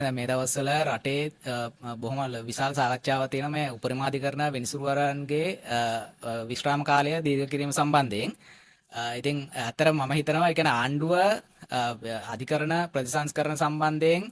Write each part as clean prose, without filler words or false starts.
මේ දවස්වල රටේ බොහොම විශාල සාකච්ඡාවක් තියෙනවා මේ උපරිමාධිකරණ විනිසුරුවරන්ගේ විශ්‍රාම කාලය දීර්ඝ කිරීම සම්බන්ධයෙන්. ඉතින් ඇත්තටම මම හිතනවා ඒ කියන්නේ ආණ්ඩුව අධිකරණ ප්‍රතිසංස්කරණ සම්බන්ධයෙන්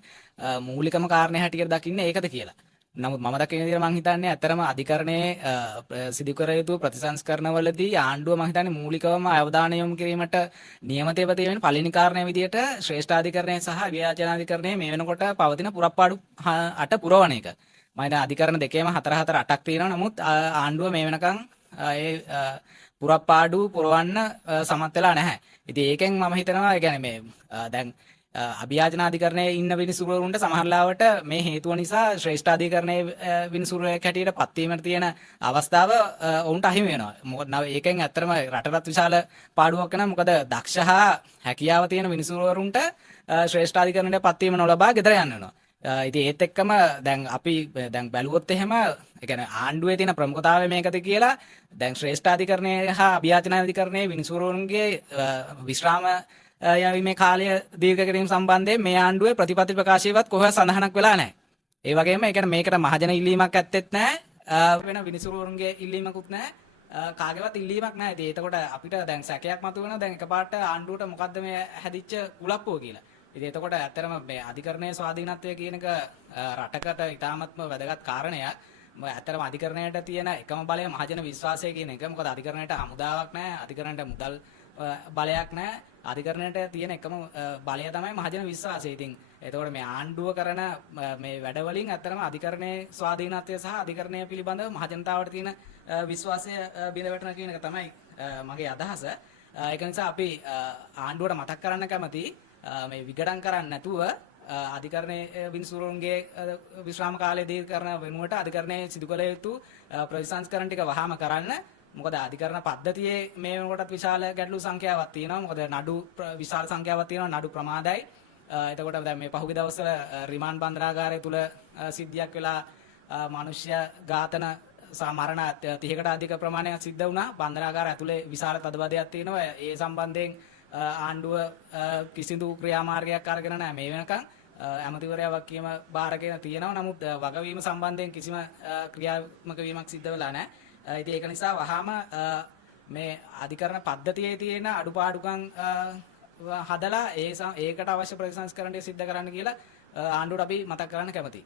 මූලිකම කාරණේ හැටියට දකින්නේ ඒකද කියලා. නමුත් මම දකින විදිහට මම හිතන්නේ ඇත්තටම අධිකරණයේ සිදු කර යුතු ප්‍රතිසංස්කරණවලදී ආණ්ඩුව මම හිතන්නේ මූලිකවම අවධානය යොමු කිරීමට නියමිතව තියෙන පළවෙනි කාරණය විදිහට ශ්‍රේෂ්ඨාධිකරණය සහ විවේචනාධිකරණය මේ වෙනකොට පවතින පුරප්පාඩු 8 පුරවන එක. මම හිතන්නේ අධිකරණ දෙකේම 8 තියෙනවා. නමුත් ආණ්ඩුව මේ වෙනකන් ඒ පුරප්පාඩු පුරවන්න සමත් වෙලා නැහැ. ඉතින් ඒකෙන් මම හිතනවා ඒ කියන්නේ මේ දැන් අභියාචනාධිකරණයේ ඉන්න විනිසුරුවරුන්ට සමහරලාවට මේ හේතුව නිසා ශ්‍රේෂ්ඨාධිකරණයේ විනිසුරුවෙක් හැටියට පත් වීමට තියෙන අවස්ථාව ඔවුන්ට අහිමි වෙනවා. මොකද ඒකෙන් ඇත්තටම රටටත් විශාල පාඩුවක් වෙනවා. මොකද දක්ෂ හා හැකියාව තියෙන විනිසුරුවරුන්ට ශ්‍රේෂ්ඨාධිකරණයට පත් වීම නොලබා ගෙදර යන්න වෙනවා. ඉතින් ඒත් එක්කම දැන් අපි දැන් බැලුවොත් එහෙම ඒ කියන්නේ ආණ්ඩුවේ තියෙන ප්‍රමුඛතාවය මේකද කියලා දැන් ශ්‍රේෂ්ඨාධිකරණය හා අභියාචනාධිකරණයේ විනිසුරුවරුන්ගේ විශ්‍රාම යවීමේ කාලය දීර්ඝ කිරීම සම්බන්ධයෙන් මේ ආණ්ඩුවේ ප්‍රතිපත්ති ප්‍රකාශයවත් කොහෙවත් සඳහනක් වෙලා නැහැ. ඒ වගේම ඒ කියන්නේ මේකට මහජන ඉල්ලීමක් ඇත්තෙත් නැහැ. වෙන විනිසුරුවරුන්ගේ ඉල්ලීමකුත් නැහැ. කාගේවත් ඉල්ලීමක් නැහැ. ඉතින් එතකොට අපිට දැන් සැකයක් මතුවෙනවා දැන් එකපාරට ආණ්ඩුවට මොකද්ද මේ හැදිච්ච කුලප්පුව කියලා. ඉතින් එතකොට ඇත්තටම මේ අධිකරණයේ ස්වාධීනත්වය කියන එක රටකට ඉතාමත්ම වැදගත් කාරණයක්. ඇත්තටම අධිකරණයට තියෙන එකම බලය මහජන විශ්වාසය කියන එක. මොකද අධිකරණයට හමුදාවක් නැහැ. අධිකරණයට මුදල් බලයක් නැහැ. අධිකරණයට තියෙන එකම බලය තමයි මහජන විශ්වාසය. ඉතින් එතකොට මේ ආණ්ඩුව කරන මේ වැඩවලින් ඇත්තටම අධිකරණයේ ස්වාධීනත්වය සහ අධිකරණය පිළිබඳව මහජනතාවට තියෙන විශ්වාසය බිඳ වැටෙන කියන එක තමයි මගේ අදහස. ඒක නිසා අපි ආණ්ඩුවට මතක් කරන්න කැමති මේ විගඩම් කරන්නේ නැතුව අධිකරණයේ විනිසුරුවන්ගේ විශ්‍රාම කාලය දීර්ඝ කරන වෙනුවට අධිකරණයේ සිදු කළ යුතු ප්‍රතිසංස්කරණ ටික වහාම කරන්න. මොකද අධිකරණ පද්ධතියේ මේ වෙනකොටත් විශාල ගැටලු සංඛ්‍යාවක් තියෙනවා. මොකද නඩු විශාල සංඛ්‍යාවක් තියෙනවා. නඩු ප්‍රමාදයි. එතකොට දැන් මේ පහුගිය දවස්වල රිමාන්ඩ් බන්ධනාගාරය තුල සිද්ධියක් වෙලා මනුෂ්‍ය ඝාතන සහ මරණ 30කට අධික ප්‍රමාණයක් සිද්ධ වුණා. බන්ධනාගාර ඇතුලේ විශාල තදබදයක් තියෙනවා. ඒ සම්බන්ධයෙන් ආණ්ඩුව කිසිදු ක්‍රියාමාර්ගයක් අරගෙන නැහැ මේ වෙනකන්. ඇමතිවරයා වගකීම බාරගෙන තියෙනවා. නමුත් වගවීම සම්බන්ධයෙන් කිසිම ක්‍රියාත්මක වීමක් සිද්ධ වෙලා නැහැ. ඉතින් ඒක නිසා වහාම මේ අධිකරණ පද්ධතියේ තියෙන අඩුපාඩුකම් හදලා ඒකට අවශ්‍ය ප්‍රතිසංස්කරණය සිද්ධ කරන්න කියලා ආණ්ඩුවට අපි මතක් කරන්න කැමතියි.